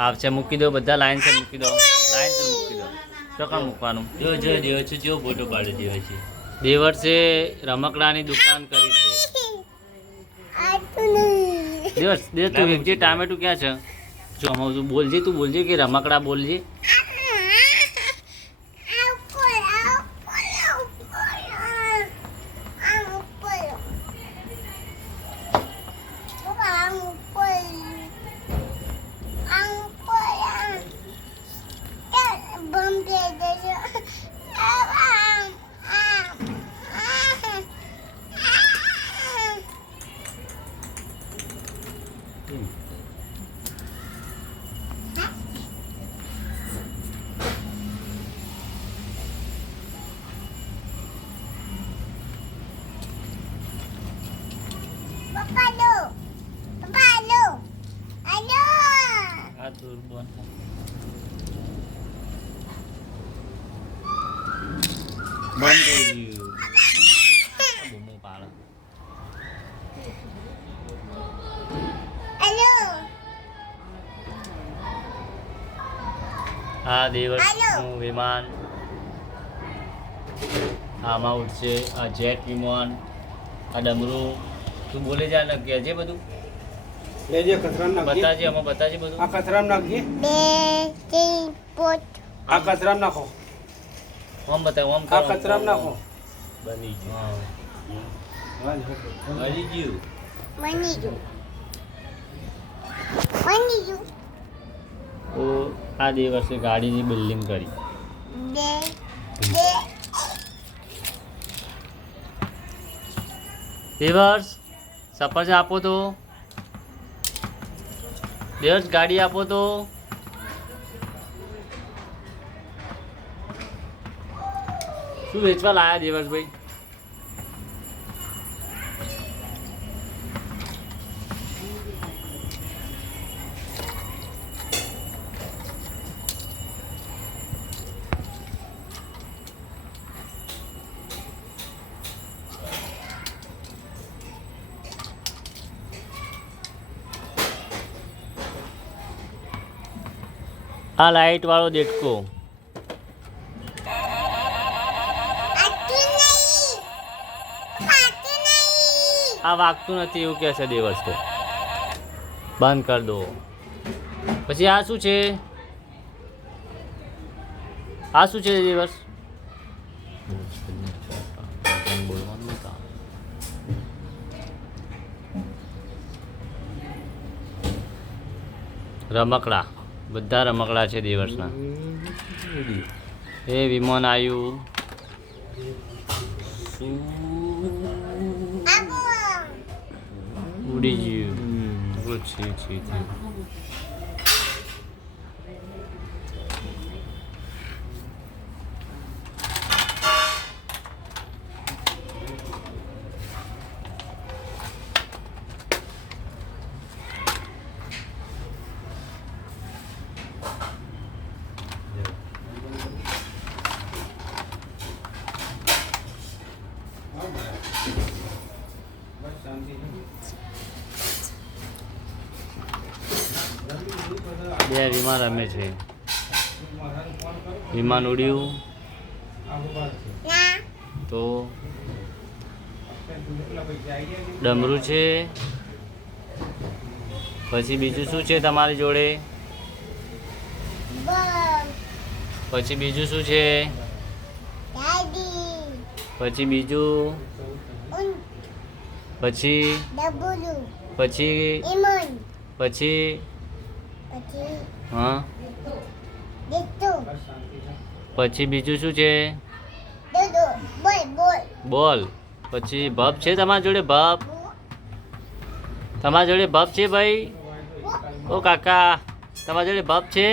આવશે મૂકી દો બધા લાઈન છે મૂકી દો લાઈન છે મૂકી દો ચોકણ મૂકવાનું જો જો દેવ છે જો ફોટો પાડી દેવા છે દેવર્ષે રમકડાની દુકાન કરી છે દેવર્ષ દે તું જે ટામેટું ક્યાં છે જો આમાં તું બોલજે કે રમકડા બોલજે બંધ થઈ ગયું બૂમો પાડે આ દેવર્ષનું વિમાન આમાં ઉઠશે આ જેટ વિમાન આ ડમરું તું બોલે જા ને કહેજે બધું લેજે કચરામાં નાખજે બતાજે આમાં બતાજે બધું આ કચરામાં નાખજે 2 3 4 આ કચરામાં નાખો ઓમ બતાવ ઓમ આ કચરામાં નાખો બની હા બની ગયું મની જો તો આ દિવસે ગાડીની બિલ્ડિંગ કરી દેવર્ષ સફરજન આપો તો દેવર્ષ ગાડી આપો તો શું વેચવા લાયા દેવર્ષભાઈ આ લાઈટ વાળો દેડકો આ વાગતું નથી એવું કહે છે દેવર્ષ તો બંધ કરી દો પછી આ શું છે દેવર્ષ રમકડા બધા રમકડા છે દેવર્ષના એ વિમાન આવ્યું ઉડી ગયું છે બે વિમાન રમે છે વિમાન ઉડ્યું તો ડમરું છે પછી બીજું શું છે તમારી જોડે પછી બીજું શું છે પછી બીજું પછી પછી પછી હા પછી બીજું શું છે બોલ પછી ભપ છે તમારી જોડે ભપ તમારી જોડે ભપ છે ભાઈ ઓ કાકા તમારી જોડે ભપ છે